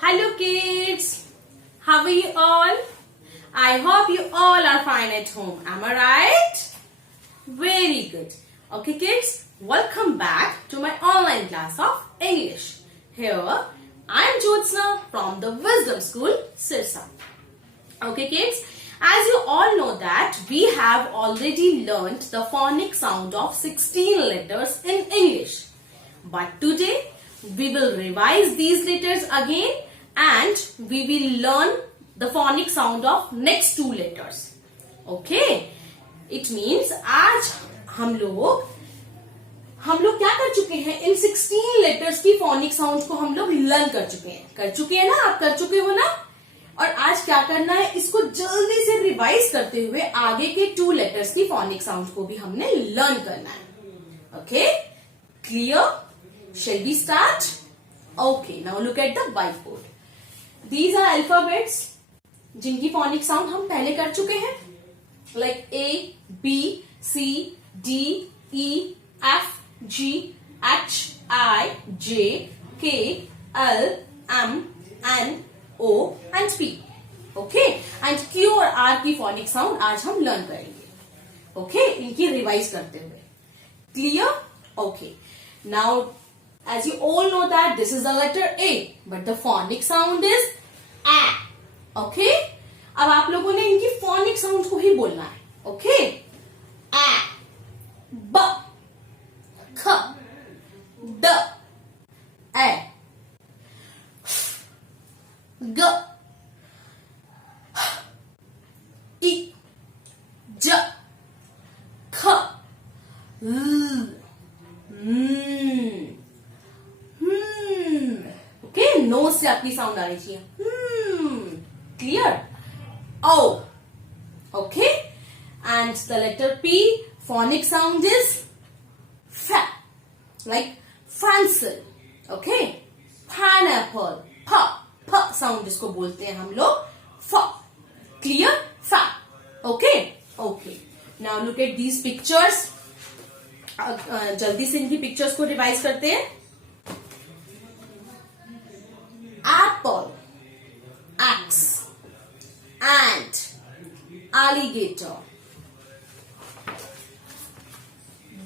Hello kids, how are you all? I hope you all are fine at home. Am I right? Very good. Okay kids, welcome back to my online class of English. Here I am Jyotsna from the Wisdom School, Sirsa. Okay kids, as you all know that we have already learnt the phonic sound of 16 letters in English. But today we will revise these letters again and we will learn the phonic sound of next two letters. Okay? It means आज हम लोग क्या कर चुके हैं, इन 16 letters की phonic sound को हम लोग लर्न कर चुके हैं ना, आप कर चुके हो ना। और आज क्या करना है, इसको जल्दी से रिवाइज करते हुए आगे के 2 लेटर्स की फोनिक साउंड को भी हमने लर्न करना है। Okay, clear? Shall we start? Okay, now look at the whiteboard. These are alphabets जिनकी phonic sound हम पहले कर चुके हैं, like A, B, C, D, E, F, G, H, I, J, K, L, M, N, O and P. Okay, and Q और R की phonic sound आज हम learn करेंगे. Okay, इनकी revise करते हुए. Clear? Okay. Now as you all know that this is the letter A, but the phonic sound is A. Okay? अब आप लोगों ने इनकी phonic sound को ही बोलना है. Okay? A, B, K, D, A, G, I, J, K, L, okay, nose से आपकी साउंड आ रही चाहिए. Clear? Oh. Okay, and the letter P phonic sound is fa, like pencil. Okay, pineapple, p sound जिसको बोलते हैं हम लोग फ. Clear? fa. Okay. Okay, now look at these pictures. जल्दी से इनकी पिक्चर्स को रिवाइज करते हैं. Apple, axe, ant, alligator,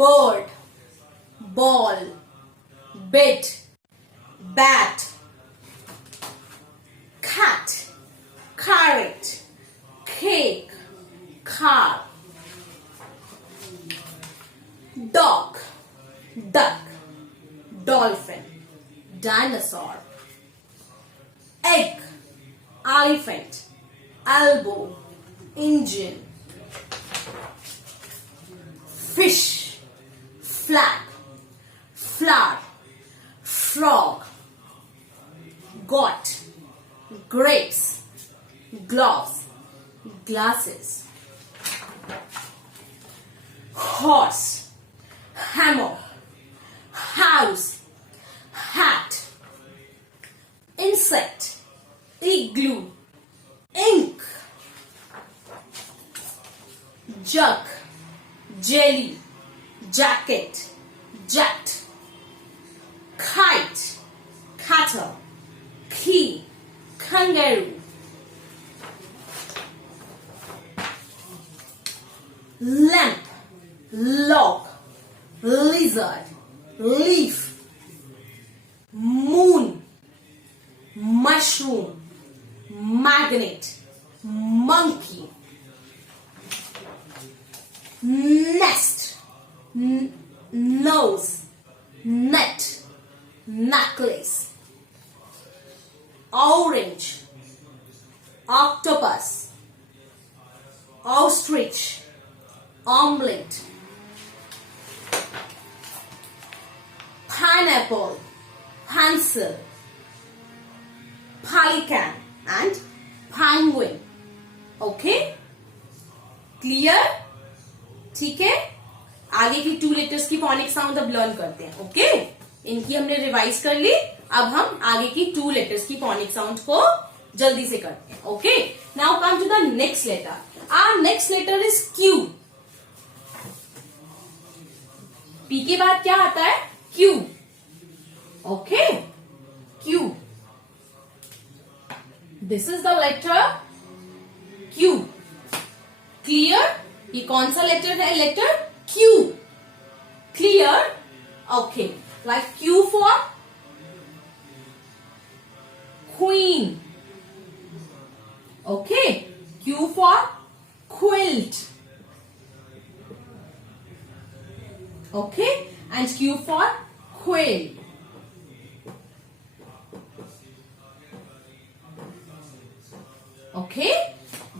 bird, ball, bit, bat, cat, carrot, cake, car, dog, duck, dolphin, dinosaur, egg, elephant, elbow, engine, fish, flag, flower, frog, goat, grapes, gloves, glasses, horse, hammer, house, hat, insect, igloo, ink, jug, jelly, jacket, jet, kite, cattle, key, kangaroo, lamp, log, lizard, leaf, moon, mushroom, magnet, monkey, nest, nose, net, necklace, orange, octopus, ostrich, omelette, pineapple, pencil, pelican and penguin. Okay, clear? ठीक है, आगे की 2 letters की phonic sound अब learn करते हैं. Okay, इनकी हमने रिवाइज कर ली. अब हम आगे की 2 लेटर्स की फोनिक साउंड को जल्दी से करते हैं. Okay, now come to the next letter. Our next letter is Q. P के बाद क्या आता है? Q. Okay, Q. This is the letter Q. Clear? ये कौन सा लेटर है? Letter Q. Clear? Okay. Like Q for queen. Okay. Q for quilt. Okay, and Q for quail. Okay,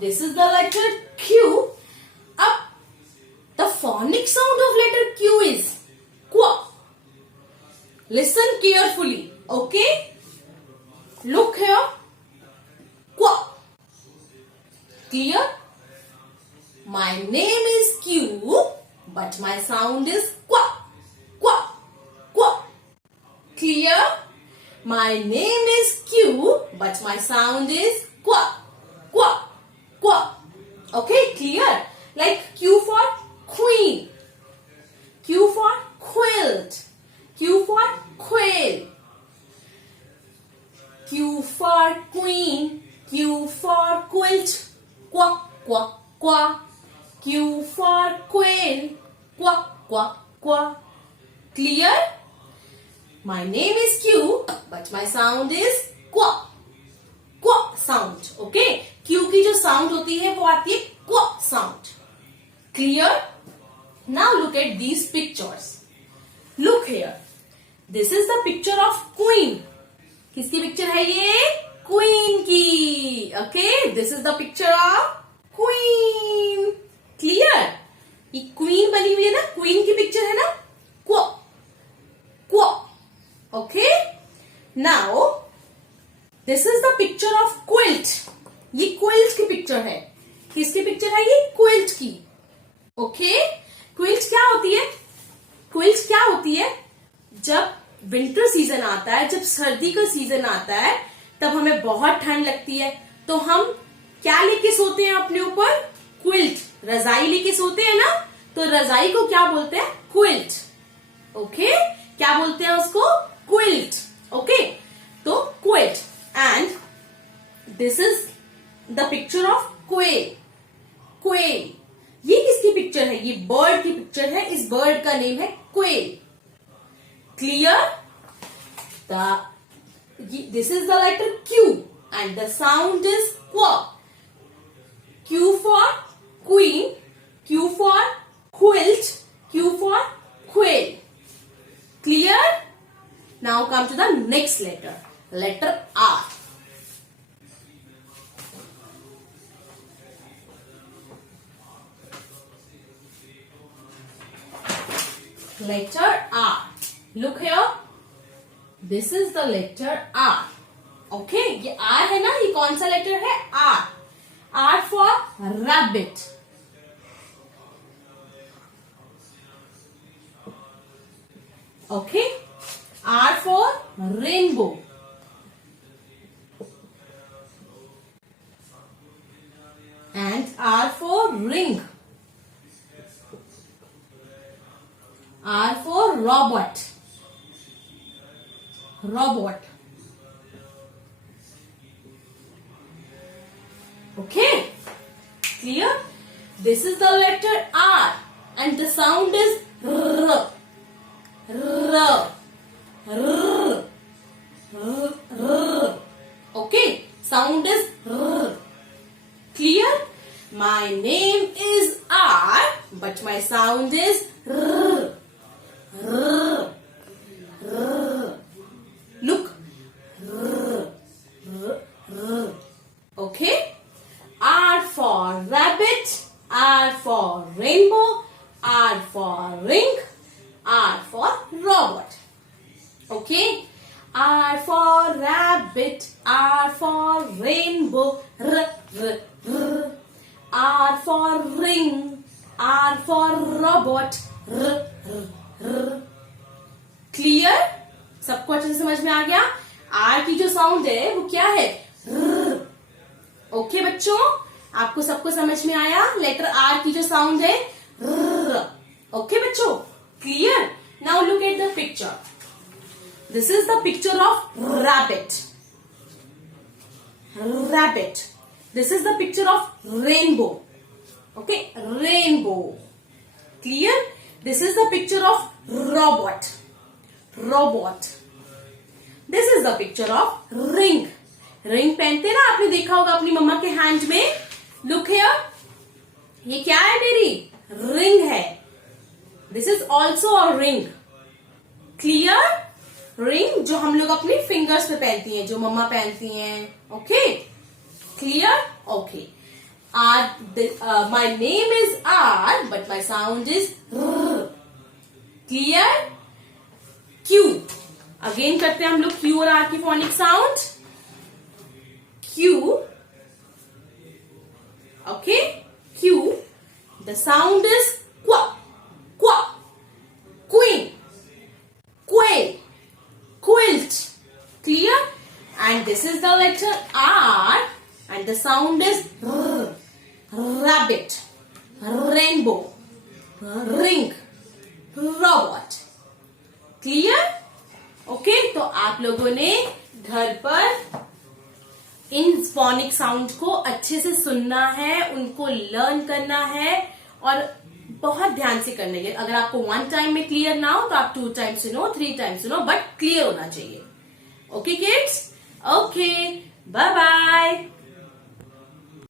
this is the letter Q. Up, the phonic sound of letter Q is qua. Listen carefully. Okay, look here. Qua. Clear? My name is Q, but my sound is qua, qua, qua. Clear? My name is Q, but my sound is qua, qua, qua. Okay, clear? Like Q for queen, Q for quilt, Q for quail, Q for queen, Q for quilt, qua, qua, qua. Q for quail, qua, qua, qua. Clear? My name is Q, but my sound is qua, qua sound. Okay? Q की जो sound होती है वो आती है qua sound. Clear? Now look at these pictures. Look here. This is the picture of queen. किसकी picture है ये? Queen की. Okay? This is the picture of queen. Clear? ये क्वीन बनी हुई है ना, क्वीन की पिक्चर है ना, क्व क्व. Okay, now this is the picture of quilt. ये क्विल्ट की पिक्चर है. किसकी पिक्चर है ये? क्विल्ट की. ओके, क्विल्ट क्या होती है? क्विल्ट क्या होती है? जब विंटर सीजन आता है, जब सर्दी का सीजन आता है, तब हमें बहुत ठंड लगती है, तो हम क्या लेके सोते हैं अपने ऊपर? क्विल्ट. रजाई लेके सोते हैं ना, तो रजाई को क्या बोलते हैं? क्विल्ट. ओके, क्या बोलते हैं उसको? क्विल्ट. ओके, तो quilt. And this is the picture of quail. Quail ये किसकी पिक्चर है? ये बर्ड की पिक्चर है. इस बर्ड का नेम है quail. Clear? This is the letter Q and the sound is क्वा. Q for queen, Q for quilt, Q for quail. Clear? Now come to the next letter. Letter R. Letter R. Look here. This is the letter R. Okay, ये R है ना, ये कौन सा लेटर है? R. R for rabbit. Okay. R for rainbow. And R for ring. R for robot. Robot. Okay, clear? This is the letter R and the sound is R. R. R. R. Okay, sound is R. Clear? My name is R, but my sound is R. R. R. Look. R. R. R. Okay? R for rabbit, R for rainbow, R for ring, R for robot. Okay? R for rabbit, R for rainbow, R, R, R. R for ring, R for robot, R, R, R. Clear? सबको अच्छे से समझ में आ गया? R की जो sound है वो क्या है? R. ओके बच्चों, आपको सबको समझ में आया? लेटर आर की जो साउंड है ओके बच्चों, clear? Now look at the picture. This is the picture of rabbit. rabbit. This is the picture of rainbow. Okay, rainbow. Clear? This is the picture of robot. Robot. This is the picture of ring. Ring पहनते ना, आपने देखा होगा अपनी मम्मा के hand में. Look here, ये क्या है? मेरी रिंग है. This is also a ring. Clear? Ring जो हम लोग अपनी फिंगर्स पे पहनती हैं, जो मम्मा पहनती हैं. Okay, clear? Okay. My name is R, but my sound is R. Clear? Q. Again करते हैं हम लोग Q और R की phonic sound. Q. Okay? Q. The sound is qua, qua, queen, quail, quilt. Clear? And this is the letter R, and the sound is R. Rabbit, rainbow, ring, robot. Clear? Okay? तो आप लोगों ने घर पर इन phonic sound को अच्छे से सुनना है, उनको लर्न करना है और बहुत ध्यान से करना है. अगर आपको 1 टाइम में क्लियर ना हो तो आप 2 टाइम सुनो, 3 टाइम सुनो, बट क्लियर होना चाहिए. Okay kids? Okay, bye bye.